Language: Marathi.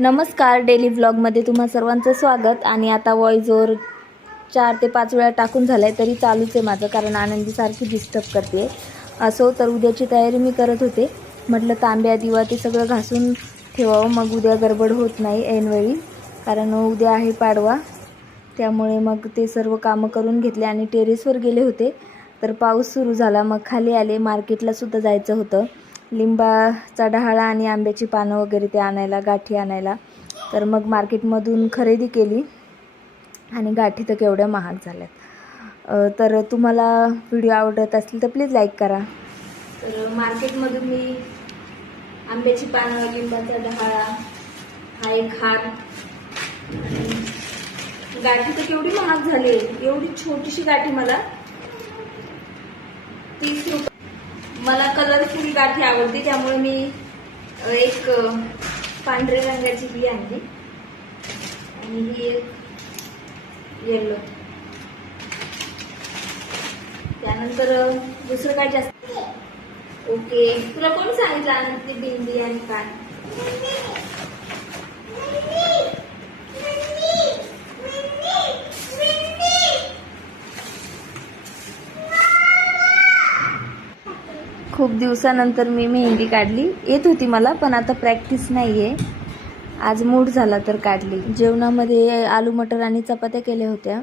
नमस्कार, डेली व्लॉगमध्ये तुम्हा सर्वांचं स्वागत. आणि आता वॉइस ओव्हर 4 ते 5 वेळा टाकून झालं आहे तरी चालूच आहे माझं, कारण आनंदी सारखी डिस्टर्ब करते. असो तर उद्याची तयारी मी करत होते. म्हटलं तांब्या दिवा ते सगळं घासून ठेवावं, मग उद्या गडबड होत नाही ऐनवेळी, कारण उद्या आहे पाडवा. त्यामुळे मग ते सर्व कामं करून घेतले आणि टेरेसवर गेले होते तर पाऊस सुरू झाला. मग खाली आले, मार्केटलासुद्धा जायचं होतं. लिंबाचा डहाळा आणि आंब्याची पानं वगैरे ते आणायला, गाठी आणायला. तर मग मार्केटमधून खरेदी केली आणि गाठी तर केवढ्या महाग झाल्यात. तर तुम्हाला व्हिडिओ आवडत असतील तर प्लीज लाईक करा. तर मार्केटमधून मी आंब्याची पानं, लिंबाचा डहाळा, हा एक हार, गाठी तर केवढी महाग झाली. एवढी छोटीशी गाठी मला 30 रुपये. मला कलरफुल गाठी आवडते त्यामुळे मी एक पांढऱ्या रंगाची बी आणली आणि ही एक येलो. त्यानंतर दुसरं काय जास्त. ओके, तुला कोण सांगितलं आनंद ती बिंदी आणि काय? खूप दिवसानंतर मी मेहंदी काढली. येत होती मला, पण आता प्रॅक्टिस नाही आहे. आज मूड झाला तर काढली. जेवणामध्ये आलू मटर आणि चपात्या केल्या होत्या.